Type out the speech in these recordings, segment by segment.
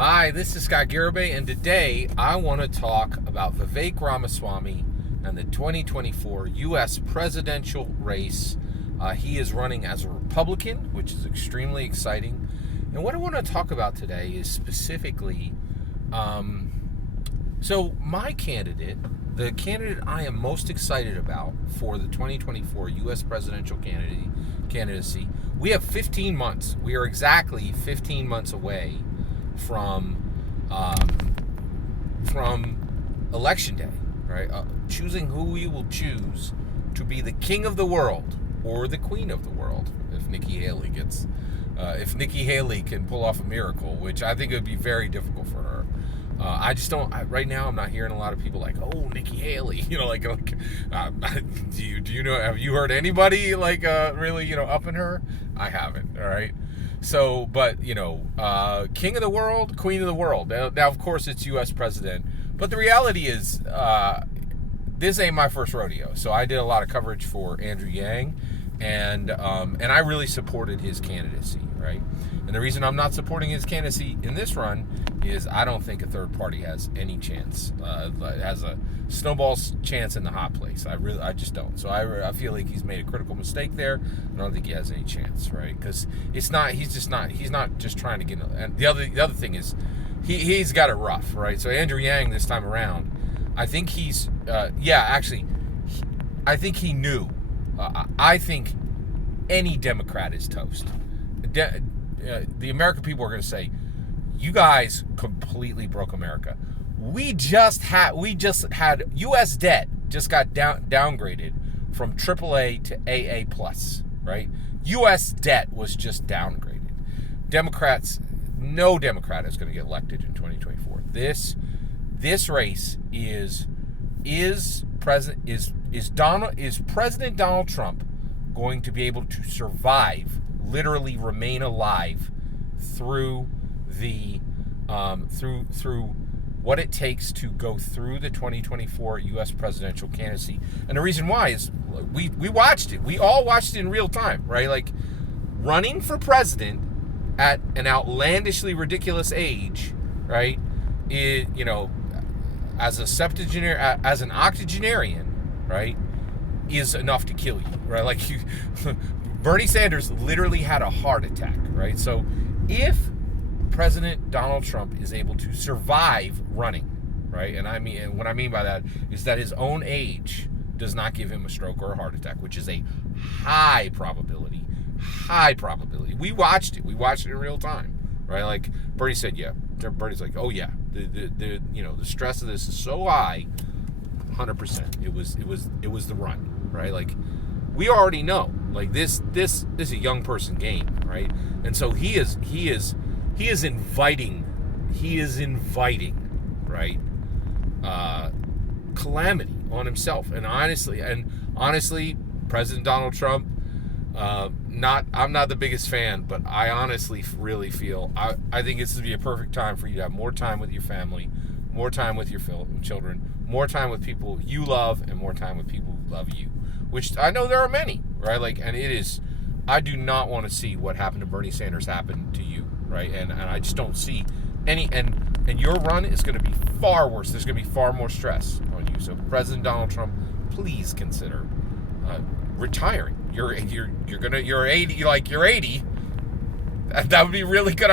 Hi, this is Scott Garibay, and today I want to talk about Vivek Ramaswamy and the 2024 U.S. presidential race. He is running as a Republican, which is extremely exciting. And what I want to talk about today is specifically, so my candidate, the candidate I am most excited about for the 2024 U.S. presidential candidacy, we have 15 months. We are exactly 15 months away from election day, right? Choosing who we will choose to be the king of the world or the queen of the world, if Nikki Haley can pull off a miracle, which I think it would be very difficult for her. I just don't. Right now, I'm not hearing a lot of people like, "Oh, Nikki Haley," do you know? Have you heard anybody really up in her? I haven't. All right. So, but king of the world, queen of the world. Now, of course, it's U.S. president. But the reality is, this ain't my first rodeo. So I did a lot of coverage for Andrew Yang, and I really supported his candidacy, right? And the reason I'm not supporting his candidacy in this run is I don't think a third party has any chance, has a snowball's chance in the hot place. I just don't. So I feel like he's made a critical mistake there. I don't think he has any chance, right? Because he's not just trying to get. And the other thing is, he's got it rough, right? So Andrew Yang this time around, I think he's, I think he knew. I think any Democrat is toast. The American people are going to say, you guys completely broke America. We just had U.S. debt just got downgraded from AAA to AA+, right? U.S. debt was just downgraded. No Democrat is going to get elected in 2024. This race is President Donald Trump going to be able to survive, literally remain alive through the through what it takes to go through the 2024 U.S. presidential candidacy. And the reason why is we watched it. We all watched it in real time, right? Like, running for president at an outlandishly ridiculous age, right? As a septuagenarian, as an octogenarian, right, is enough to kill you, right? Like, Bernie Sanders literally had a heart attack, right? So if President Donald Trump is able to survive running, right, and what I mean by that is that his own age does not give him a stroke or a heart attack, which is a high probability. We watched it in real time, right? Like, Bernie said, yeah. Bernie's like, oh yeah, the stress of this is so high, 100%. It was the run, right? Like, we already know, like, this is a young person game, right? And so he is inviting, right, calamity on himself. And honestly, President Donald Trump, I'm not the biggest fan, but I honestly really feel I think this would be a perfect time for you to have more time with your family, more time with your children, more time with people you love, and more time with people who love you, which I know there are many, right? Like, and it is, I do not want to see what happened to Bernie Sanders happen to you, right? And I just don't see any, and your run is going to be far worse. There's going to be far more stress on you. So President Donald Trump, please consider retiring. You're 80. Like, you're 80. That would be really good.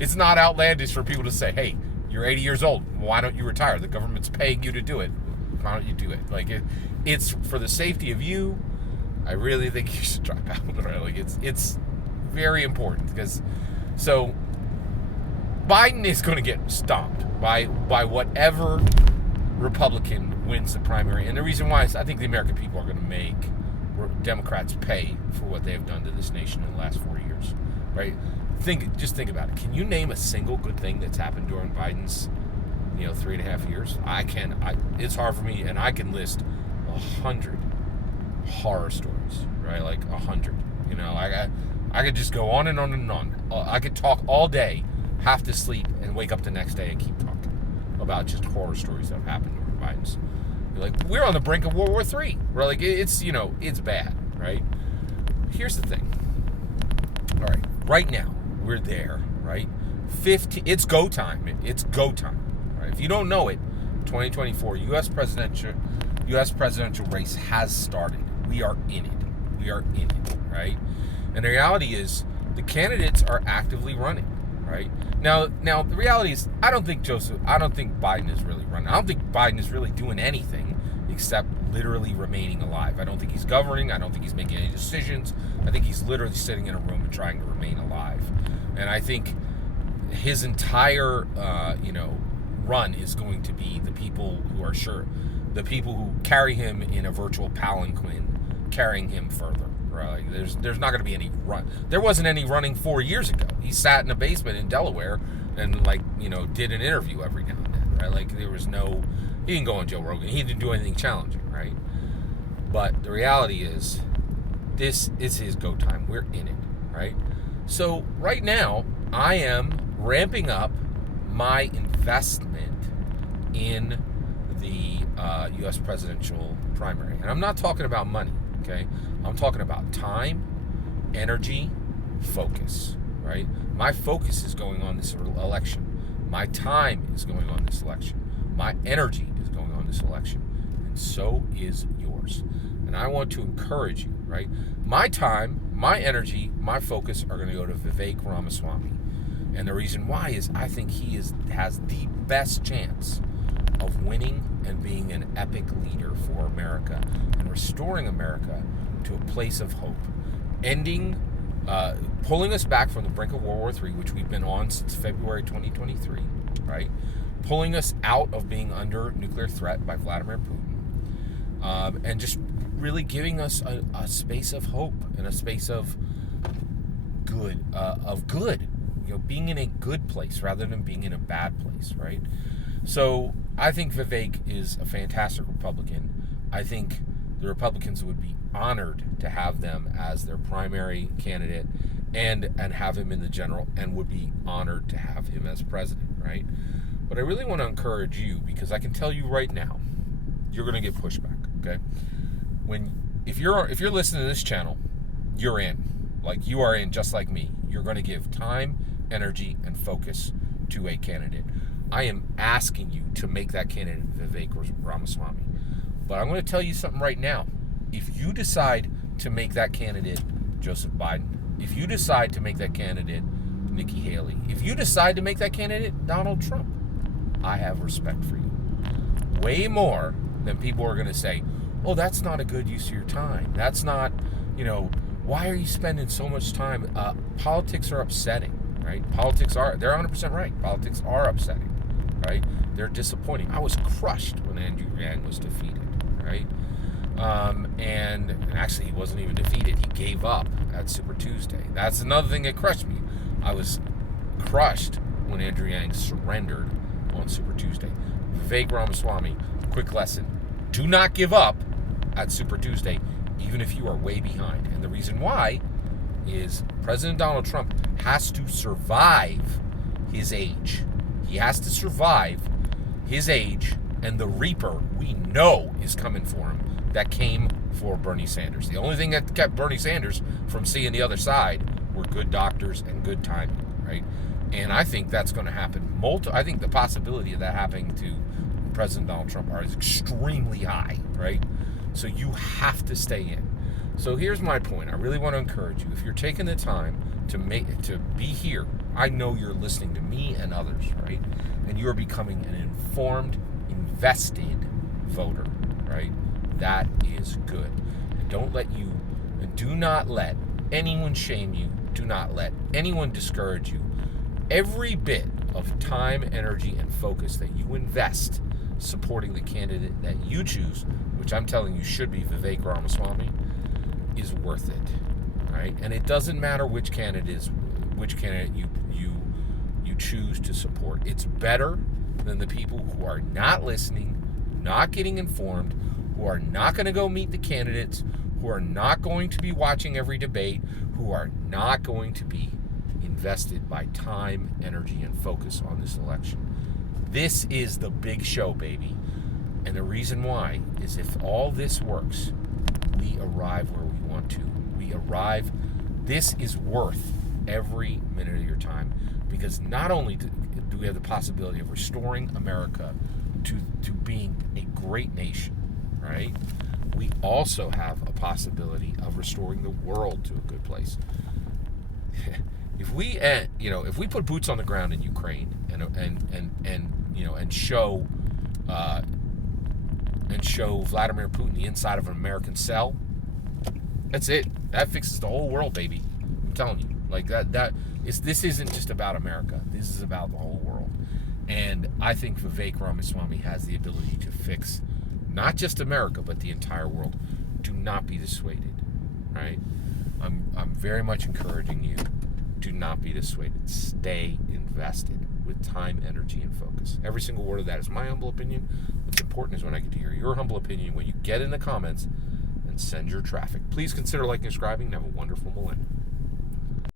It's not outlandish for people to say, hey, you're 80 years old. Why don't you retire? The government's paying you to do it. Why don't you do it? Like, it's for the safety of you. I really think you should drop out. Right? Like, it's very important, because so Biden is going to get stomped by whatever Republican wins the primary. And the reason why is I think the American people are going to make Democrats pay for what they have done to this nation in the last 4 years, right? Just think about it. Can you name a single good thing that's happened during Biden's 3.5 years? It's hard for me, and I can list 100 horror stories, right? Like 100. I could just go on and on and on. I could talk all day, have to sleep, and wake up the next day and keep talking about just horror stories that have happened during Biden's. Like, we're on the brink of World War III. We're like, it's bad, right? Here's the thing. All right, right now, we're there, right? it's go time. It's go time. Right? If you don't know it, 2024 U.S. presidential race has started. We are in it. We are in it, right? And the reality is the candidates are actively running, right? Now the reality is I don't think Biden is really running. I don't think Biden is really doing anything except literally remaining alive. I don't think he's governing. I don't think he's making any decisions. I think he's literally sitting in a room and trying to remain alive. And I think his entire, run is going to be the people who carry him in a virtual palanquin, carrying him further. Right? There's not going to be any run. There wasn't any running 4 years ago. He sat in a basement in Delaware and did an interview every now and then. Right? Like there was no. He didn't go on Joe Rogan. He didn't do anything challenging, right? But the reality is, this is his go time. We're in it, right? So right now, I am ramping up my investment in the U.S. presidential primary. And I'm not talking about money, okay? I'm talking about time, energy, focus, right? My focus is going on this election. My time is going on this election. My energy is going on this election, and so is yours. And I want to encourage you, right? My time, my energy, my focus are going to go to Vivek Ramaswamy. And the reason why is I think he has the best chance of winning and being an epic leader for America and restoring America to a place of hope. Pulling us back from the brink of World War III, which we've been on since February 2023, right? Pulling us out of being under nuclear threat by Vladimir Putin, and just really giving us a space of hope and a space of good, being in a good place rather than being in a bad place, right? So I think Vivek is a fantastic Republican. I think the Republicans would be honored to have them as their primary candidate and have him in the general, and would be honored to have him as president, right? But I really want to encourage you, because I can tell you right now, you're going to get pushback, okay? If you're listening to this channel, you're in. Like, you are in just like me. You're going to give time, energy, and focus to a candidate. I am asking you to make that candidate Vivek Ramaswamy. But I'm going to tell you something right now. If you decide to make that candidate Joseph Biden, if you decide to make that candidate Nikki Haley, if you decide to make that candidate Donald Trump, I have respect for you. Way more than people are going to say, oh, that's not a good use of your time. That's not, why are you spending so much time? Politics are upsetting, right? They're 100% right. Politics are upsetting, right? They're disappointing. I was crushed when Andrew Yang was defeated, right? And actually, he wasn't even defeated. He gave up at Super Tuesday. That's another thing that crushed me. I was crushed when Andrew Yang surrendered on Super Tuesday. Vivek Ramaswamy, quick lesson. Do not give up at Super Tuesday, even if you are way behind. And the reason why is President Donald Trump has to survive his age. He has to survive his age, and the Reaper we know is coming for him that came for Bernie Sanders. The only thing that kept Bernie Sanders from seeing the other side were good doctors and good timing, right? And I think that's going to happen. I think the possibility of that happening to President Donald Trump is extremely high, right? So you have to stay in. So here's my point. I really want to encourage you. If you're taking the time to be here, I know you're listening to me and others, right? And you're becoming an informed, invested voter, right? That is good. And do not let anyone shame you. Do not let anyone discourage you. Every bit of time, energy, and focus that you invest supporting the candidate that you choose, which I'm telling you should be Vivek Ramaswamy, is worth it, right? And it doesn't matter which candidate you choose to support. It's better than the people who are not listening, not getting informed, who are not going to go meet the candidates, who are not going to be watching every debate, who are not going to be invested by time, energy, and focus on this election. This is the big show, baby. And the reason why is if all this works, we arrive where we want to. This is worth every minute of your time. Because not only do we have the possibility of restoring America to being a great nation, right? We also have a possibility of restoring the world to a good place. If we put boots on the ground in Ukraine and show Vladimir Putin the inside of an American cell, that's it. That fixes the whole world, baby. I'm telling you, like this isn't just about America. This is about the whole world. And I think Vivek Ramaswamy has the ability to fix not just America, but the entire world. Do not be dissuaded, right? I'm very much encouraging you. Do not be dissuaded. Stay invested with time, energy, and focus. Every single word of that is my humble opinion. What's important is when I get to hear your humble opinion when you get in the comments and send your traffic. Please consider liking and subscribing and have a wonderful millennium.